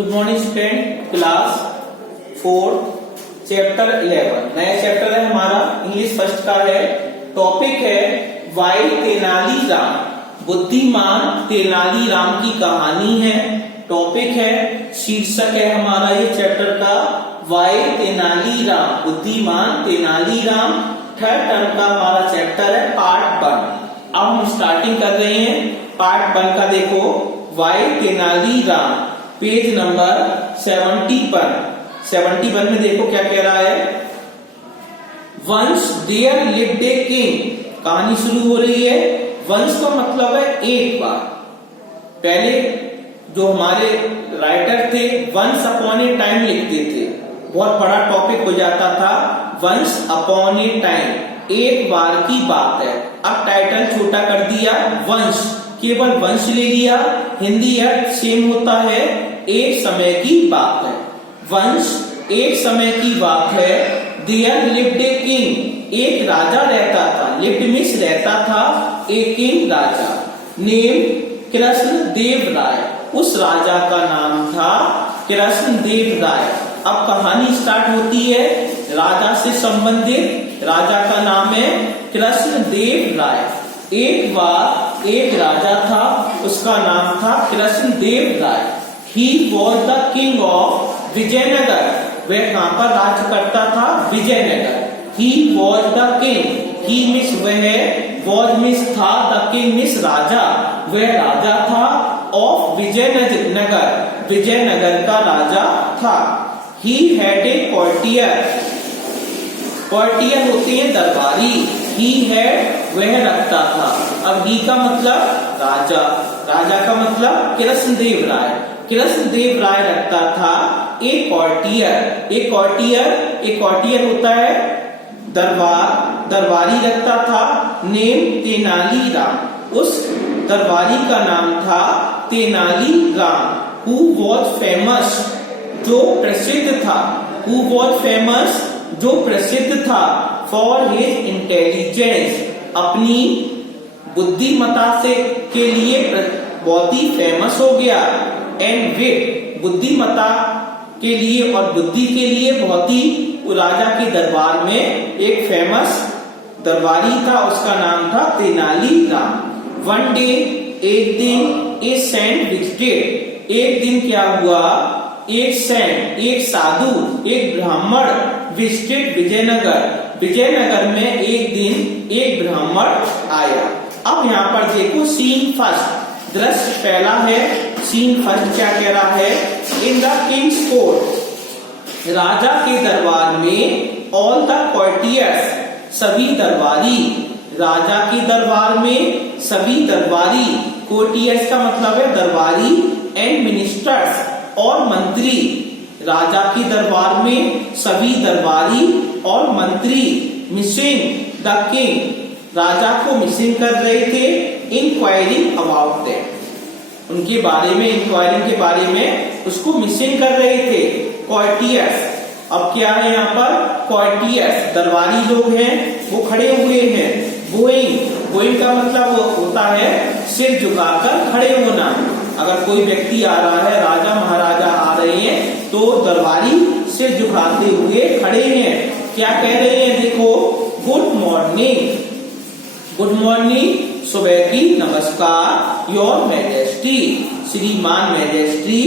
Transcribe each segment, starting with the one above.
Good morning student, class 4 chapter 11 नया chapter है हमारा, इंग्लिश फर्स्ट का है। टॉपिक है वाई तेनालीराम, बुद्धिमान तेनालीराम की कहानी है। टॉपिक है, शीर्षक है हमारा ये चैप्टर का वाई तेनालीराम, बुद्धिमान तेनालीराम। थर्ड टर्म का हमारा चैप्टर है पार्ट 1। अब हम स्टार्टिंग कर रहे हैं पार्ट 1 का। देखो वाई तेनालीराम, पेज नंबर 71 में देखो क्या कह रहा है। Once there lived a king, कहानी शुरू हो रही है। वंस का मतलब है एक बार। पहले जो हमारे राइटर थे वंस अपॉन ए टाइम लिखते थे, बहुत बड़ा टॉपिक हो जाता था। वंस अपॉन ए टाइम, एक बार की बात है। अब टाइटल छोटा कर दिया, वंश, केवल वंश ले लिया। हिंदी अर्थ सेम होता है, एक समय की बात है। वंश एक समय की बात है। देयर लिव्ड ए किंग, एक राजा रहता था। लिव्ड मीन्स रहता था, ए किंग राजा। नेम कृष्ण देव राय, उस राजा का नाम था कृष्ण देव राय। अब कहानी स्टार्ट होती है राजा से संबंधित। राजा का नाम है कृष्ण देव राय। एक बार एक राजा था, उसका नाम था कृष्ण देव राय। He was the king of Vijayanagar, वह कहां पर राज करता था? Vijayanagar. He was the king, he means वह, was मीन्स था, the king मीन्स राजा, वह राजा था। of विजयनगर, विजयनगर का राजा था। He had a courtier, courtier होते हैं दरबारी। He had, वह रखता था। अब ही का मतलब राजा, राजा का मतलब कृष्णदेव राय। कृष्णदेव राय रखता था एक कॉर्टियर। एक कॉर्टियर होता है दरबार, दरबारी रखता था। नेम तेनालीराम, उस दरबारी का नाम था तेनालीराम। हु वॉज फेमस, जो प्रसिद्ध था। हु वॉज फेमस, जो प्रसिद्ध था। फॉर हिज इंटेलिजेंस, अपनी बुद्धिमत्ता से के लिए बहुत ही फेमस हो गया। एंड विट, बुद्धिमत्ता के लिए और बुद्धि के लिए बहुत ही राजा के दरबार में एक फेमस दरबारी था, उसका नाम था तेनालीराम। वन डे, एक दिन, ए सेंट विजिटेड, एक दिन क्या हुआ? एक सेंट, एक साधु, एक ब्राह्मण विजिटेड विजयनगर, विजयनगर में एक दिन एक ब्राह्मण आया। अब यहाँ पर देखो सीन फर्स्ट, दृश्य पहला है। सीन फर्स्ट क्या कह रहा है? इन द किंग्स कोर्ट, राजा के दरबार में, ऑल द कॉर्टियर्स, सभी दरबारी, राजा के दरबार में सभी दरबारी। कोर्टियर्स का मतलब है दरबारी। एंड मिनिस्टर्स, और मंत्री, राजा के दरबार में सभी दरबारी और मंत्री। मिसिंग द किंग, राजा को मिसिंग कर रहे थे। इंक्वायरिंग अबाउट दैट, उनके बारे में, इंक्वायरिंग के बारे में उसको मिसिंग कर रहे थे। कॉर्टियर्स, अब क्या है यहाँ पर? कॉर्टियर्स दरबारी लोग हैं, वो खड़े हुए हैं। गोइंग, गोइंग का मतलब होता है सिर झुकाकर खड़े होना। अगर कोई व्यक्ति आ रहा है, राजा महाराजा आ रहे हैं, तो दरबारी सिर झुकाते हुए खड़े हैं। क्या कह रहे हैं? देखो, गुड मॉर्निंग, गुड मॉर्निंग, सुबह की नमस्कार। योर मैजेस्टी, श्रीमान मैजेस्टी,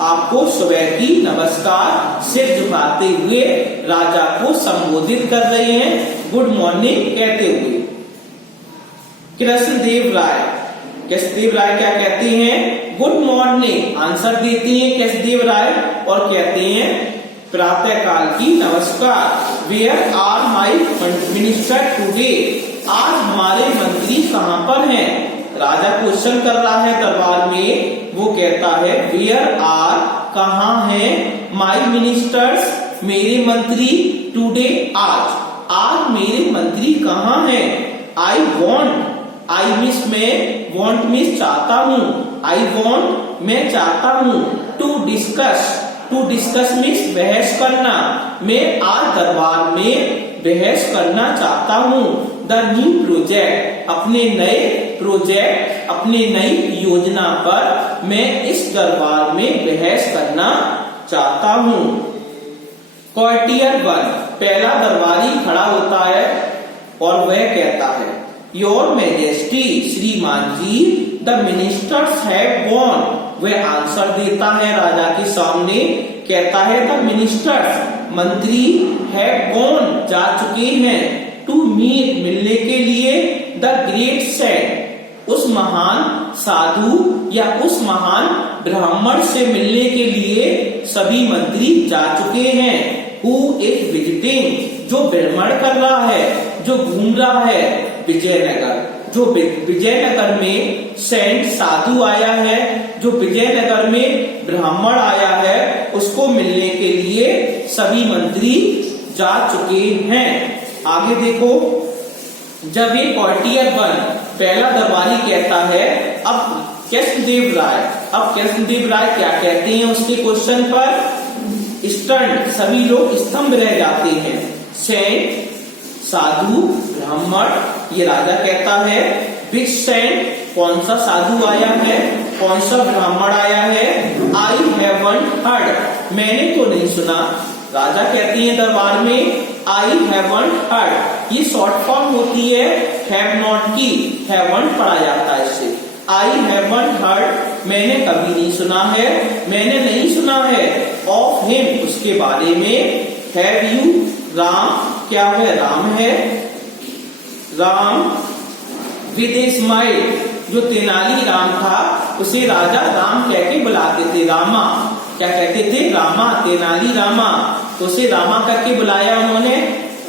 आपको सुबह की नमस्कार, सिर झुकाते हुए राजा को संबोधित कर रहे हैं, गुड मॉर्निंग कहते हुए। कृष्णदेव राय, कृष्णदेव राय क्या कहते हैं? गुड मॉर्निंग, आंसर देते हैं कृष्णदेव राय और कहते हैं प्रातः काल की नमस्कार। Where are my minister today, आज हमारे मंत्री कहाँ पर हैं? राजा क्वेश्चन कर रहा है दरबार में, वो कहता है वेयर आर, कहाँ हैं, माई मिनिस्टर्स, मेरे मंत्री, टुडे, आज मेरे मंत्री कहाँ हैं? आई वॉन्ट, आई मिस में, वॉन्ट मिस चाहता हूँ। आई वॉन्ट, मैं चाहता हूँ। To discuss, to discuss means बहस करना। मैं आज दरबार में बहस करना चाहता हूँ। द न्यू प्रोजेक्ट, अपने नए प्रोजेक्ट, अपने नई योजना पर मैं इस दरबार में बहस करना चाहता हूँ। कॉर्टियर 1, पहला दरबारी खड़ा होता है और वह कहता है, योर मैजेस्टी, श्रीमान जी, द मिनिस्टर्स हैव गॉन। वह आंसर देता है राजा के सामने, कहता है द मिनिस्टर्स, मंत्री, हैव गॉन, जा चुके हैं, टू मीट, मिलने के लिए, द ग्रेट सेंट, उस महान साधु या उस महान ब्राह्मण से मिलने के लिए सभी मंत्री जा चुके हैं। हु इज विजिटिंग, जो भ्रमण कर रहा है, जो घूम रहा है विजयनगर, जो विजयनगर में सेंट साधु आया है, जो विजयनगर में ब्राह्मण आया है, उसको मिलने के लिए सभी मंत्री जा चुके हैं। आगे देखो, जब ये कॉर्टियर 1 पहला दरबारी कहता है, अब कृष्णदेव राय क्या कहते हैं उसके क्वेश्चन पर, स्टंट, सभी लोग स्तंभ रह जाते हैं। सेंट, साधु, ब्राह्मण, ये राजा कहता है, विच सेंट, कौन सा साधु आया है, कौन सा ब्राह्मण आया है, आई हैवंट हर्ड, मैंने तो नहीं सुना। राजा कहते हैं दरबार में, आई हैवंट हर्ड, ये शॉर्ट फॉर्म होती है हैव नॉट की, हैवंट पढ़ा जाता है इससे। आई हैवंट हर्ड, मैंने कभी नहीं सुना है, मैंने नहीं सुना है, ऑफ हिम, उसके बारे में, हैव यू, राम, क्या वह राम है, राम, विद ए स्माइल, जो तेनाली राम था उसे राजा राम कह के बुलाते थे, रामा, क्या कहते थे, रामा, तेनाली रामा, तो उसे रामा करके बुलाया उन्होंने,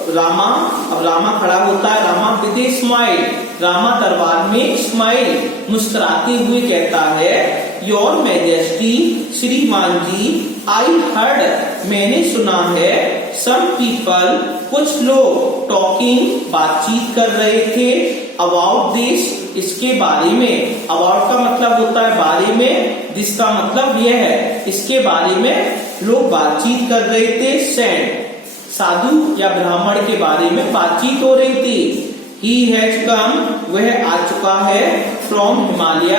रामा। अब रामा खड़ा होता है, Rama with a smile, Rama दरबार में स्माइल, मुस्कुराते हुए कहता है, योर मैजेस्टी, श्रीमान जी, आई हर्ड, मैंने सुना है, सम पीपल, कुछ लोग, टॉकिंग, बातचीत कर रहे थे, अबाउट दिस, इसके बारे में, अबाउट का मतलब होता है बारे में, दिस का मतलब यह है, इसके बारे में लोग बातचीत कर रहे थे, सेंट, साधु या ब्राह्मण के बारे में बातचीत हो रही थी। He has come, वह आ चुका है, फ्रॉम हिमालय,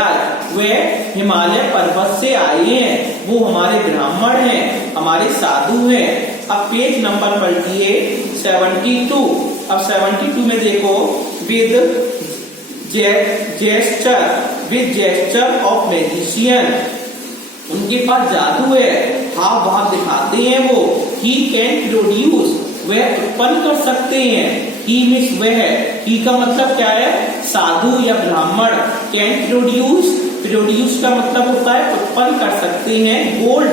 वह हिमालय पर्वत से आए हैं, वो हमारे ब्राह्मण हैं, हमारे साधु हैं। अब पेज नंबर पलटिए 72। अब 72 में देखो, विद जेस्चर ऑफ मैजिशियन, उनके पास जादू है, हाव भाव दिखाते हैं वो। ही कैन प्रोड्यूस, वह उत्पन्न कर सकते हैं, ही मीन्स वह, ही का मतलब क्या है, साधु या ब्राह्मण, कैन प्रोड्यूस का मतलब होता है उत्पन्न कर सकते हैं, गोल्ड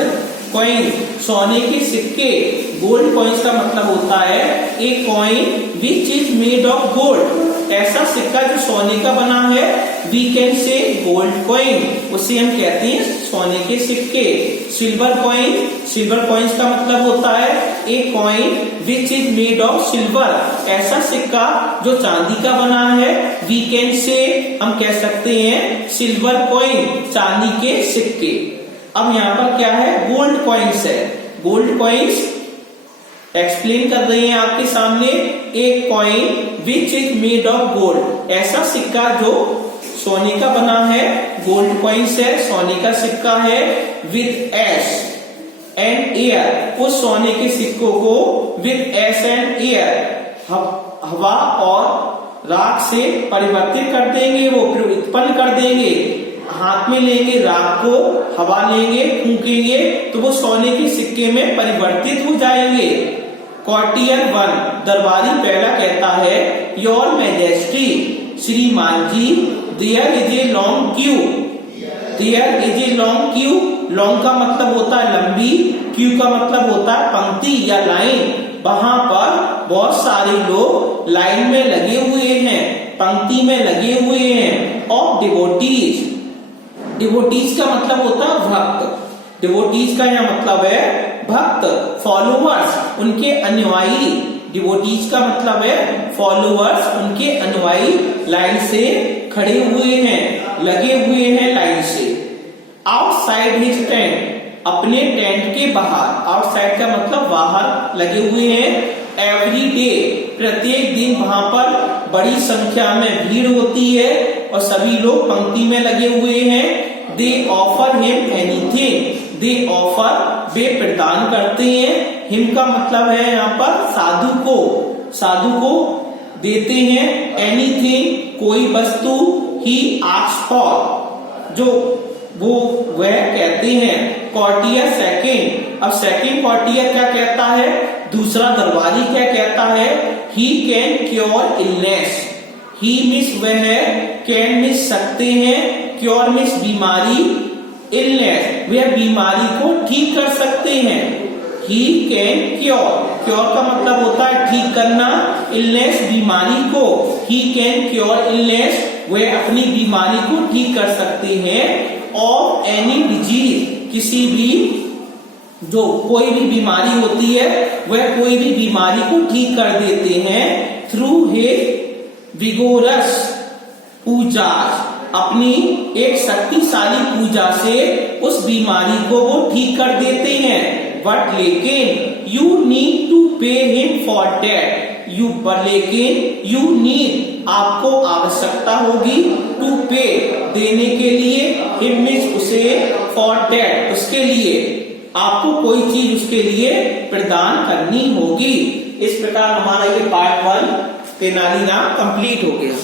कॉइन, सोने के सिक्के, गोल्ड कॉइन्स का मतलब होता है a coin which is made of gold, ऐसा सिक्का जो सोने का बना है, we can say gold coin, उसे हम कहते हैं सोने के सिक्के। सिल्वर कॉइन्स का मतलब होता है a coin which is made of silver, ऐसा सिक्का जो चांदी का बना है, वी कैन से, हम कह सकते हैं सिल्वर कॉइन, चांदी के सिक्के। अब यहाँ पर क्या है, गोल्ड कॉइन्स है, गोल्ड कॉइन्स एक्सप्लेन कर रही हैं आपके सामने, एक coin which is made of gold, ऐसा सिक्का जो सोने का बना है, गोल्ड कॉइन्स है, सोने का सिक्का है, विद एश एंड एयर, उस सोने के सिक्कों को विद एश एंड एयर, हवा और राख से परिवर्तित कर देंगे, वो उत्पन्न कर देंगे, हाथ में लेंगे राख को, हवा लेंगे, फूंकेंगे तो वो सोने के सिक्के में परिवर्तित हो जाएंगे। कॉर्टियर 1 दरबारी पहला कहता है, योर मैजेस्टी, श्रीमान जी, there is a long queue, there is a long queue, long का मतलब होता है लंबी, क्यू का मतलब होता है पंक्ति या लाइन, वहां पर बहुत सारे लोग लाइन में लगे हुए हैं, पंक्ति में लगे हुए हैं, ऑफ डिवोटीज, डिवोटीज का मतलब होता है भक्त, डिवोटीज का यह मतलब है भक्त, फॉलोवर्स, उनके अनुयायी, डिवोटीज का मतलब है फॉलोवर्स, उनके अनुयायी लाइन से खड़े हुए हैं, लगे हुए हैं लाइन से। आउटसाइड हिज टेंट, अपने टेंट के बाहर, आउटसाइड का मतलब बाहर लगे हुए हैं, एवरी डे, प्रत्येक दिन वहां पर बड़ी संख्या में भीड़ होती है, और सभी लोग पंक्ति में लगे हुए हैं। They offer him anything, they offer वे प्रदान करते हैं। हिम का मतलब है यहाँ पर साधु को देते हैं। एनीथिंग कोई वस्तु, ही आस्क्स फॉर जो वह कहते हैं। कॉर्टियर सेकेंड, अब सेकेंड कॉर्टियर क्या कहता है, दूसरा दरबारी क्या कहता है, he can cure illness. He means वह है, कैन मीन्स सकते हैं, क्योर मीन्स बीमारी, इलनेस वह बीमारी को ठीक कर सकते हैं। ही कैन क्योर का मतलब होता है ठीक करना, इलनेस बीमारी को। ही कैन क्योर इलनेस वह अपनी बीमारी को ठीक कर सकते हैं। ऑफ एनी डिजीज किसी भी जो कोई भी बीमारी होती है वह कोई भी बीमारी को ठीक कर देते हैं। थ्रू हिज विगोरस पूजा, अपनी एक शक्तिशाली पूजा से उस बीमारी को वो ठीक कर देते हैं। बट लेकिन you need to pay him for that, लेकिन यू नीड आपको आवश्यकता होगी, टू पे देने के लिए, हिम मीन्स उसे, फॉर दैट उसके लिए, आपको कोई चीज उसके लिए प्रदान करनी होगी। इस प्रकार हमारा ये पार्ट 1 तेनाली राम कंप्लीट हो गया।